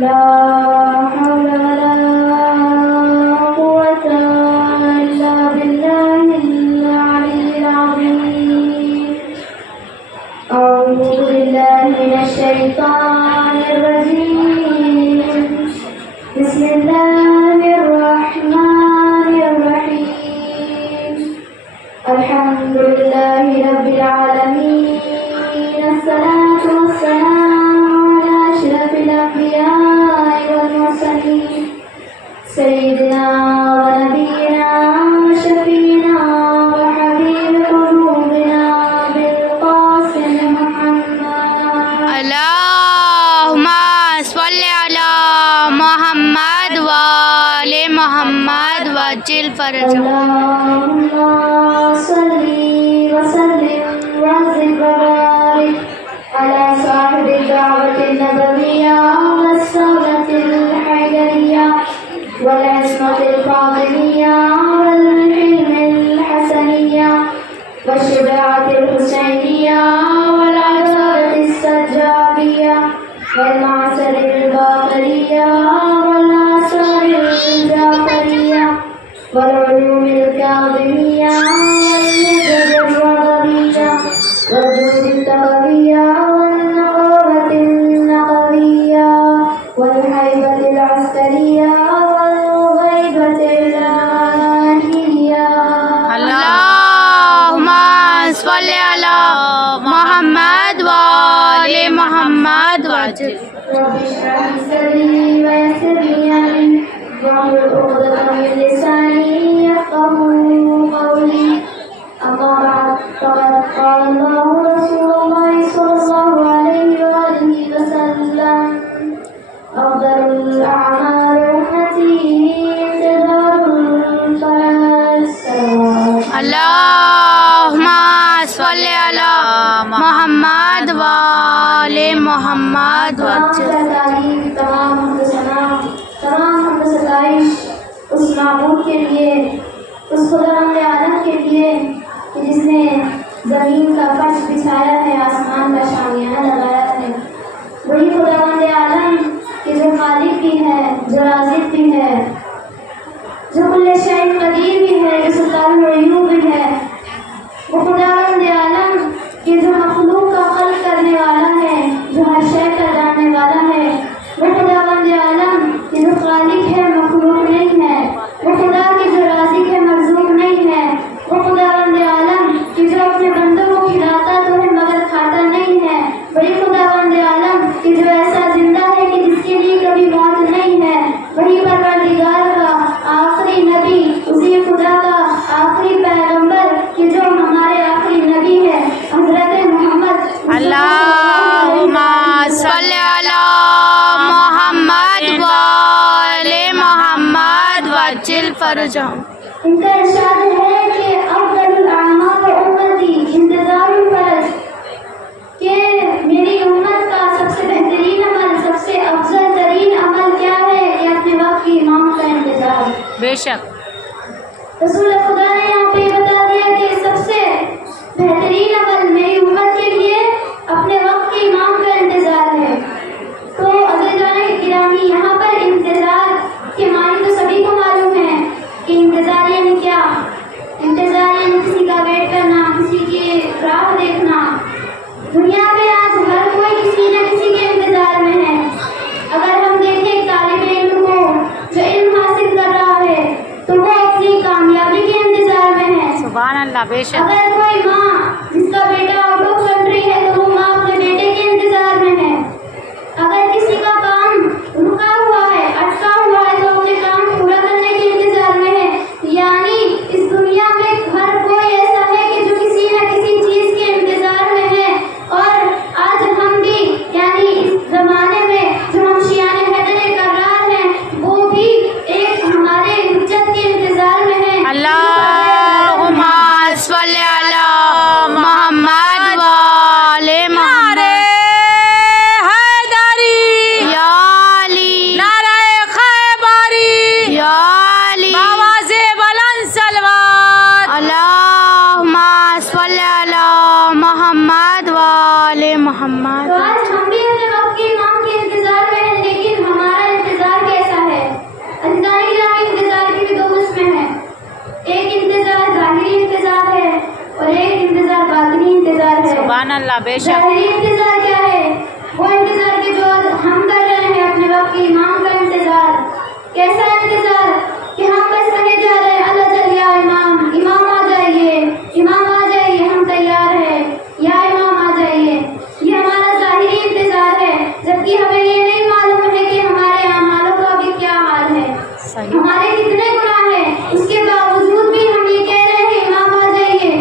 ला हौला वला कुव्वता इल्ला बिल्लाहिल अलिय्यिल अज़ीम। अऊज़ु बिल्लाहि मिनश शैतानिर रजीम। बिस्मिल्लाहिर रहमानिर रहीम। अल्हम्दुलिल्लाहि रब्बिल आलमीन। अस्सलातु वस्सलामु अला अशरफिल अंबियाइ वल मुरसलीन सय्यिदिना व नबीना व शफीना व हबीब क़ुलूबिना बिल क़ासिम मुहम्मद। अल्लाहुम्मा सल्लि अला मुहम्मद व आले मुहम्मद वज्जिल फरजहु। अल्लाहुम्मा सल्लि व सल्लिम व ज़िद व बारिक अला साहिबि दावतिन नबविय्या वस्सौलतिल हैदरिय्या वल इस्मतिल फातिमिय्या वल हिल्मिल हसनिय्या वश्शुजाअतिल हुसैनिय्या वल अदालतिस सज्जाबिय्या वल मासरिल बाक़रिय्या वल आसारिल जाफ़रिय्या वल उलूमिल काज़िमिय्या वल हिजज़िल रग़बिय्या वल जुदित तक़विय्या वल नक़ावतिन नक़विय्या वल हैबतिल अस्करिय्या वल ग़ैबतिल आनिय्या। अल्लाहुम्मा सल्लि अला मुहम्मद व आले मुहम्मद वज्जिल। रब्बि इश्रह ली सदरी व यस्सिर ली अमरी वाहलुल उक़दतम मिन लिसानी यफ़क़हू क़ौली। अम्मा बअद फ़क़द क़ाल अल्लाहु व रसूलुल्लाहि स्वल्लल्लाहु अलैहि व आलिहि वसल्लम अफ़ज़लुल अअमालि उम्मती इंतिज़ारुल फ़रज़। अल्लाहुम्मा सल्लि अला मुहम्मद व आले मुहम्मद वज्जिल। तमाम हमद सताइश उस माबूद के लिए, उस खुदावंद आलम के लिए कि जिसने ज़मीन का फर्श बिछाया है, आसमान का शामियाना लगाया है। वही खुदावंद आलम कि जो खालिक भी है, जो राज़िक भी है, जो कुल्ले शै क़दीर भी है, जो सुल्तानुल उयूब भी है। वो खुदावंद आलम कि जो मखलूक का खल्क़ करने वाला है, जो हर शै का जानने वाला है। वो खुदावंद आलम कि जो खालिक है, मखलूक नहीं है। वो खुदा की जो राज़िक है, मरज़ूक नहीं है। वो खुदावंद आलम कि जो अपने बंदों को खिलाता तो है मगर खाता नहीं है। वही खुदावंद आलम कि जो ऐसा जिंदा है कि जिसके लिए कभी मौत नहीं है। वही परवरदिगार का आखिरी नबी, उसी खुदा का आखिरी पैगंबर कि जो हमारे आखिरी नबी है, हज़रत मोहम्मद। अल्लाहुम्मा सल्लि अला मुहम्मद व आले मुहम्मद वज्जिल फरजहु। इनका इरशाद है कि अफ़ज़लुल अअमालि उम्मती इंतिज़ारुल फ़रज़, कि मेरी उम्मत का सबसे बेहतरीन अमल, सबसे अफजल तरीन अमल क्या है कि अपने वक्त की इमाम का इंतजार। बेशक रसूल खुदा ने यहाँ पे बता दिया कि सबसे बेहतरीन अमल मेरी उम्मत के लिए अपने वक्त के इमाम का इंतजार है। तो अज़ीज़ान किरामी, यहाँ पर इंतजार के मानी तो सभी को मालूम है कि इंतजार यानी क्या। इंतजार यानी किसी का वेट करना, किसी की राह देखना। दुनिया में आज हर कोई किसी न किसी के इंतजार में है। अगर हम देखें एक तालिब इल्म को जो इल्म हासिल कर रहा है तो वो अपनी कामयाबी के इंतजार में है। सुभान अल्लाह। बेशक अगर कोई माँ जिसका बेटा आउट ऑफ कंट्री है तो वो माँ अपने बेटे के इंतजार में है। अगर किसी का काम रुका हुआ है, अटका हुआ है तो अपने काम पूरा करने के इंतजार में है। यानी इस दुनिया में हर कोई ऐसा है कि जो किसी न किसी चीज के इंतजार में है। और आज हम भी यानी इस जमाने में जो हम शियाने हैदरे करार हैं वो भी एक हमारे इज्जत के इंतजार में है। अल्लाहुम्मा सल्लि अला मुहम्मद व आले मुहम्मद। हैदरी या अली, नारे खैबरी या अली, आवाज़े बुलंद सलवात। अल्लाहुम्मा सल्लि अला मुहम्मद व आले मुहम्मद। तो आज हम भी अपने वक्त के इमाम के इंतजार में हैं, लेकिन हमारा अल्लाह। बेशक ज़ाहिरी इंतजार क्या है? वो इंतजार के जो हम कर रहे हैं अपने वक्त के इमाम का इंतजार। कैसा इंतजार कि हम बस कहे जा रहे हैं अल्लाह जल या इमाम, इमाम आ जाइए, इमाम आ जाइए, हम तैयार है, या इमाम आ जाइए। ये हमारा ज़ाहिरी इंतजार है, जबकि हमें ये नहीं मालूम है कि हमारे अमालों का भी क्या हाल है, हमारे कितने गुनाह हैं। उसके बावजूद भी हम ये कह रहे हैं इमाम आ जाइए।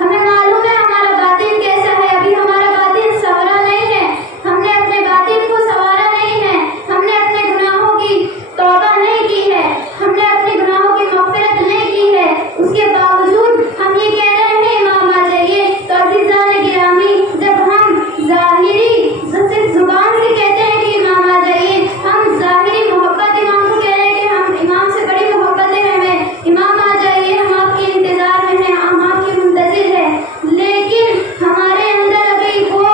हमें मालूम है हमारा बातिन कैसा है, अभी हमारा बातिन संवरा नहीं है, हमने अपने बातिन को संवारा नहीं है, हमने अपने गुनाहों की तौबा नहीं की है, हमने अपने गुनाहों की मग़फ़िरत नहीं की है। उसके बावजूद हम ये कह रहे हैं इमाम आ जाइए। तो अज़ीज़ान गिरामी, जब हम ज़ाहिरी सिर्फ ज़ुबान से कहते हैं कि इमाम आ जाइए, हम ज़ाहिरी मोहब्बत इमाम को कह रहे हैं कि हम इमाम से बड़ी मोहब्बत है हमें, इमाम आ जाइए, हम आपके इंतजार में हैं, हम आपके मुंतज़िर हैं। लेकिन हमारे अंदर अभी वो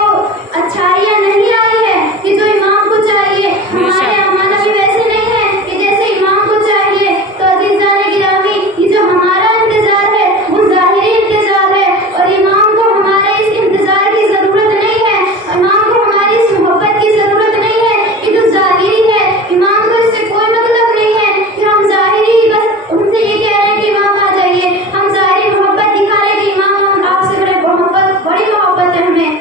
अच्छाइयाँ नहीं आई है कि जो इमाम को चाहिए। हमारे अमाना भी वैसे नहीं है कि जैसे इमाम को चाहिए। तो अज़ीज़ान गिरामी, ये जो हमारा इंतजार है वो ज़ाहिरी इंतजार है, और इमाम को हमारे इस इंतजार की ज़रूरत नहीं है, इमाम को हमारी इस मोहब्बत की ज़रूरत नहीं है कि जो ज़ाहिरी है। इमाम को इससे कोई मतलब नहीं है कि हम ज़ाहिरी बस उनसे ये कह रहे हैं कि इमाम आ जाइए, हम ज़ाहिरी मोहब्बत दिखा रहे हैं कि इमाम हम आपसे बड़ी मोहब्बत है हमें।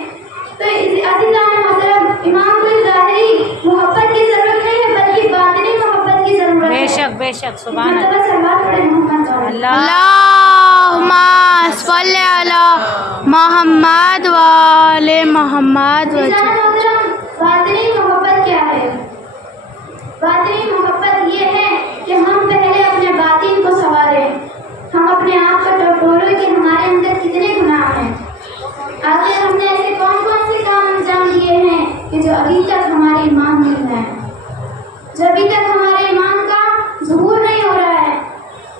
तो अज़ीज़ान मोहतरम, इमाम को ज़ाहिरी मोहब्बत की ज़रूरत नहीं है, बल्कि बातिनी मोहब्बत की ज़रूरत है। बेशक बेशक सुभान अल्लाह। अल्लाह अल्लाहुम्मा सल्ली अला मोहम्मद व आले मोहम्मद। बातिनी मोहब्बत क्या है? बातिनी मोहब्बत ये है कि हम पहले अपने बातिन को संवारें, हम अपने आप को टटोलें कि हमारे अंदर कितने गुनाह हैं, आखिर हमने ऐसे कौन कौन से काम अंजाम दिए हैं कि जो अभी तक हमारे ईमान नहीं है, जो अभी तक हमारे ईमान का ज़ुहूर नहीं हो रहा है।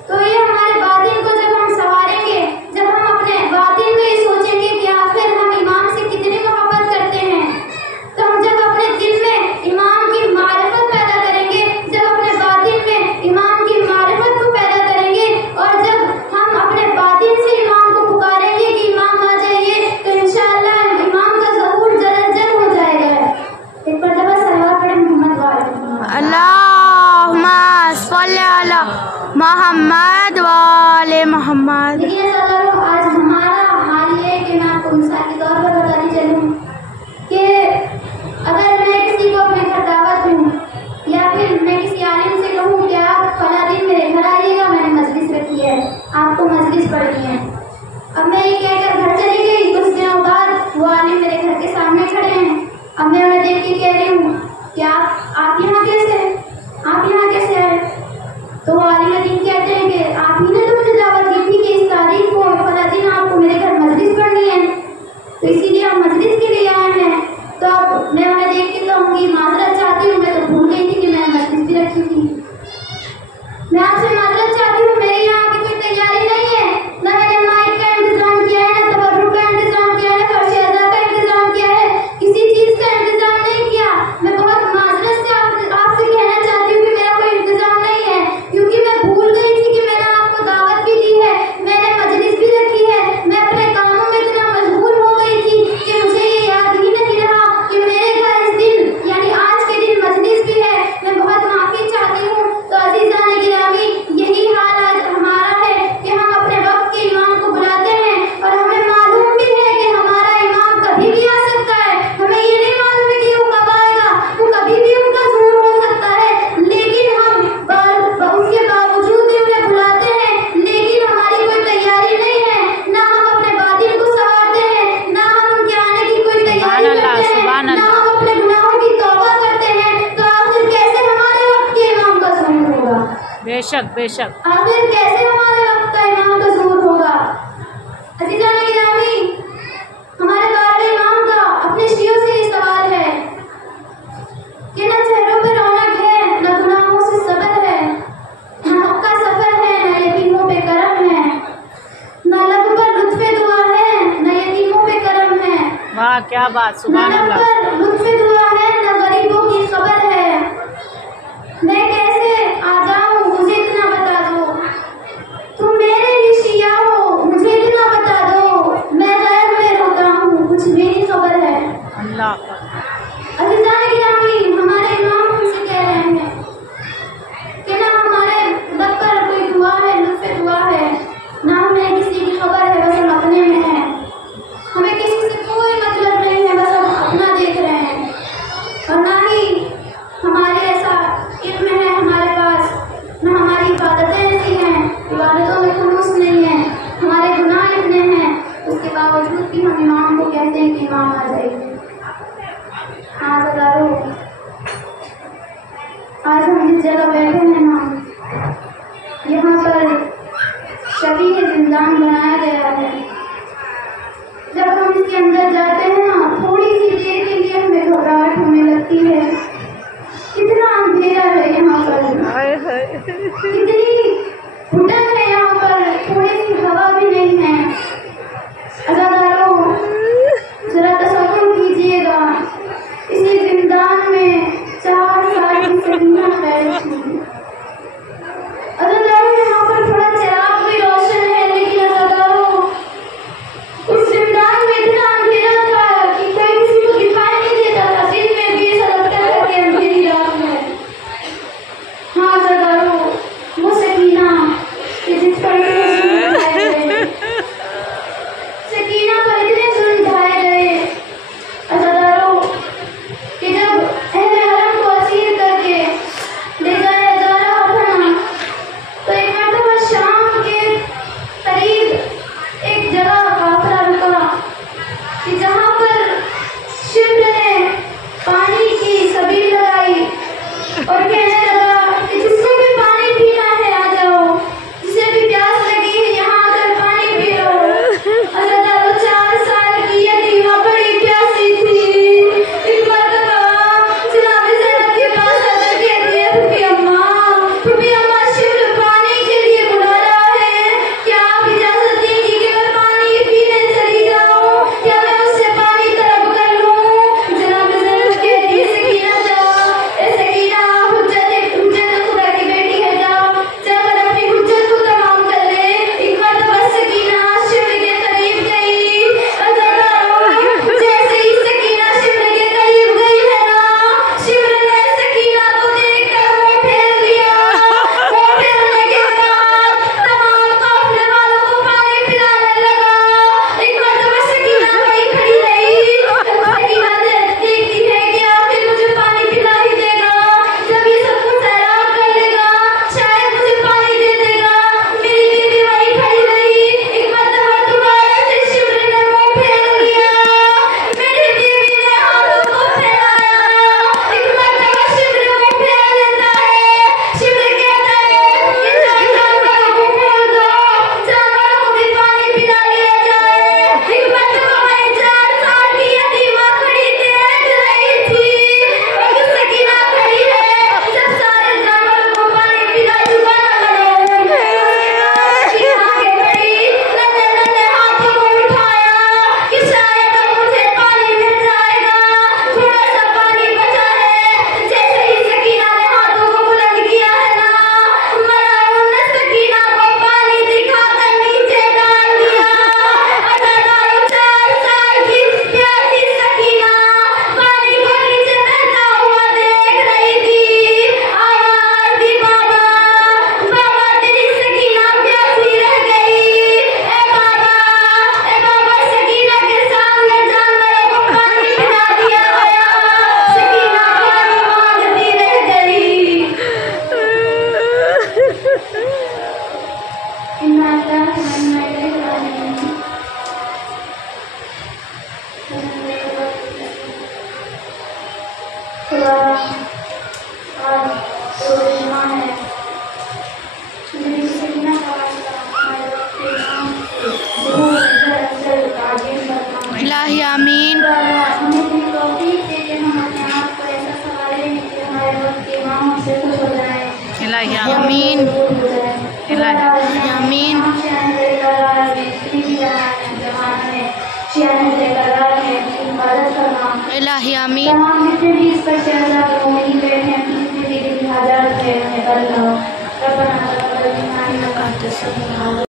तो ये हमारे बातिन को जब हम संवारेंगे, जब हम अपने बातिन को ये सोचेंगे कि आखिर हम इमाम से कितनी मोहब्बत करते हैं, तो हम जब अपने दिल में इमाम की मारिफत पैदा करेंगे, जब अपने बातिन में इमाम की मारिफत को पैदा करेंगे, और जब हम अपने बातिन से इमाम को पुकारेंगे कि इमाम आ जाइए, तो इंशाअल्लाह इमाम का ज़हूर जल्द हो जाएगा। एक मरतबा सलवात पढ़े मोहम्मद वाले। अल्लाहुम्मा सल्ली अला मोहम्मद व आले मोहम्मद। देखिए साथियों, आज हमारा हाल ये है कि मैं आपको मिसाल के तौर पर बताने चलूँ कि अगर मैं किसी को अपने घर दावत दूँ, या फिर मैं किसी आलिम से कहूँ कि आप फला दिन मेरे घर आइएगा, मैंने मजलिस रखी है, आपको मजलिस पढ़नी है। अब मैं ये कहकर घर चली गई, कुछ दिनों बाद वो आलिम मेरे घर के सामने खड़े हैं। अब मैं उन्हें देख के कह रही हूँ कि आप यहाँ कैसे, आप यहाँ कैसे आए? तो वो आलिम दीन कहते हैं कि आप ही ने तो मुझे दावत दी थी कि इस तारीख को फला दिन आपको मेरे घर मजलिस पढ़नी है, तो इसीलिए हम मजलिस के लिए आए हैं। तो अब मैं उन्हें देख के कहूँगी माजरत चाहती हूँ, मैं तो भूल गई थी कि मैंने मजलिस भी रखी थी। मैं आपसे माजरत चाहती हूँ, मेरी यहाँ की कोई तैयारी नहीं है, न मैंने माइक का इंतजाम किया है, न तबर्रुक का इंतजाम किया है, फर्श अज़ा का इंतजाम किया है, किसी चीज़ का इंतजाम नहीं किया। मैं बहुत माजरत से आपसे कहना चाहती हूँ कि मेरा कोई इंतजाम नहीं है, क्योंकि मैं भूल गई थी कि मैंने आपको दावत भी दी है, मैंने मजलिस भी रखी है। मैं अपने कामों में इतना मशगूल हो गई थी कि मुझे ये याद ही नहीं रहा कि मेरे घर इस दिन यानी आज के दिन मजलिस भी है। मैं बहुत माफ़ी चाहती हूँ। तो अज़ीज़ान गिरामी, यही हाल आज हमारा है कि हम अपने वक्त के इमाम को बुलाते हैं, और हमें मालूम भी है कि हमारा इमाम कभी भी आ सकता है, हमें ये नहीं मालूम है कि वो कब आएगा, वो कभी भी उनका ज़हूर हो सकता है, लेकिन हम उसके बावजूद भी उन्हें बुलाते हैं, लेकिन हमारी कोई तैयारी नहीं है, ना हम अपने बातिन को संवारते हैं, ना हम उनके आने की कोई तैयारी करते हैं, ना हम अपने गुनाहों की तौबा करते हैं। तो आखिर कैसे हमारे वक्त के इमाम का ज़हूर होगा? बेशक बेशक। आखिर कैसे हमारे वक्त का इमाम का ज़हूर होगा? अज़ीज़ान गिरामी, हमारे बारे इमाम का अपने शियों से ये सवाल है कि न चेहरों पे रौनक है, न गुनाहों से सबत है, न हक का सफर है, न यतीमों पे करम है, न लब पर लुत्फ़े दुआ है, न यतीमों पे करम है। वाह क्या बात, सुभान न लब अल्लाह। पर लुत्फ़े दुआ है, न गरीबों की खबर है। मैं कैसे आ जाऊं, मुझे इतना बता दो, तुम मेरे ही शिया हो, मुझे इतना बता दो। मैं गैर में रोता हूँ, कुछ अल्लाह अज़ीज़ान गिरामी, हमारे इमाम हमसे कह रहे हैं कि ना हमारे लब पर कोई दुआ है, लुत्फ़ दुआ है, ना हमें किसी की खबर है, बस हम अपने में हैं। हमें किसी से कोई मतलब नहीं है, बस हम अपना देख रहे हैं। और ना ही हमारे ऐसा इल्म है हमारे पास, ना हमारी इबादतें ऐसी हैं, इबादतों में खुलूस नहीं है, हमारे गुनाह इतने हैं, उसके बावजूद भी हम इमाम को कहते हैं कि इमाम आ जाइए। हाँ ज़रारो, आज हम जिस जगह बैठे हैं ना, यहाँ पर शबीह ज़िंदान बनाया गया है। जब हम इसके अंदर जाते हैं ना, थोड़ी सी देर के लिए हमें घबराहट होने लगती है। कितना अंधेरा है यहाँ पर, कितनी घुटन है यहाँ पर, थोड़ी सी हवा भी नहीं है। अज़ादारो, जरा तसव्वुर कीजिएगा, इसी जिंदान में 4 साल की सकीना कैद थी। अज़ादारो, यहाँ पर थोड़ा चिराग भी रोशन है, लेकिन अज़ादारो, उस जिंदान में इतना अंधेरा था कि कोई किसी को दिखाई नहीं देता था। दिन में भी ऐसा लगता था कि अंधेरी रात है। हाँ अज़ादारो, वो सकीना कि जिस पर सकीना पर इतने जुल्म ढाए गए अज़ादारो कि जब अहले हरम को असीर करके ले जाया जा रहा था ना, तो एक मरतबा शाम के करीब एक जगह काफिला रुका कि जहाँ पर शिब्र ने पानी की सबील लगाई और कहने लगा कि जिसको भी पानी पीना है आ जाओ, जिसे भी प्यास लगी है यहाँ आकर पानी पी लो। अज़ादारो, 4 साल की यतीमा बड़ी प्यासी थी। एक मरतबा जनाब ज़ैनब के पास आकर कहती है, फूफी अम्मा, शिब्र पानी के लिए बुला रहा है, क्या आप इजाजत देंगी कि मैं पानी पीने चली जाऊं? क्या मैं उससे पानी तलब कर लूं? जनाब ज़ैनब कहती है, सकीना जाओ, सकीना हुज्जत खुदा की बेटी है, जाकर अपनी हुज्जत को तमाम कर ले। एक मरतबा सकीना शिब्र के करीब गई। अज़ादारो, जैसे ही सकीना शिब्र के करीब गई है ना, शिब्र ने सकीना को देखकर मुंह फेर लिया। मुंह फेरने के बाद तमाम काफिले वालों को पानी पिलाने लगा। एक मरतबा सकीना वहीं खड़ी रही। सकीना देखती है कि आखिर मुझे पानी पिला ही देगा, जब ये सबको सैराब कर लेगा शायद मुझे पानी दे देगा। मेरी बीवी वहीं खड़ी रही। एक मरतबा दोबारा से शिब्र ने मुंह फेर लिया। मेरी बीवी ने हाथों को फैलाया। एक मरतबा शिब्र मुंह फेर लेता है। शिब्र कहता है कि जानवरों को खोल दो, जानवरों को भी पानी पिला लिया जाए। एक मरतबा वहीं 4 साल की यतीमा खड़ी देख रही थी और जो सकीना खड़ी है, जब सारे जानवरों को पानी पिला चुका ना, सकीना आगे बढ़ी, नन्हे नन्हे हाथों को उठाया कि शायद अब मुझे पानी मिल जाएगा, थोड़ा सा पानी बचा है। जैसे ही सकीना ने हाथों को बुलंद किया है ना, मलाउन ने सकीना को पानी दिखाकर नीचे डाल दिया। अज़ादारो, 4 साल की प्यासी सकीना पानी को नीचे बहता हुआ देख रही थी। आवाज दी, बाबा तेरी सकीना प्यासी रह गई। ए बाबा, सकीना के सामने जानवरों को पानी पिला दिया गया, सकीना पानी मांगती रह गई। इन्ना अल्लाह व इन्ना इलैहि राजिऊन। खुदा, आज रोज़ जुमा है, मेरी सकीना का वास्ता मैं अपने इमाम से ज़रूर अफज़ल ताज़ीम करता हूँ। इलाही आमीन। हमें इतनी तौफीक दे कि हम अपने आप को ऐसा संभालें कि हमारे वक्त के इमाम हमसे खुश हो जाएं, इलाही आमीन। इलाही आमीन। इलाही आमीन। तमाम जितने भी इस पर शहजाद मोमिन बैठे हैं, जितने भी हाजात है, उन्हें अल्लाह रब्बना तक़ब्बल मिन्ना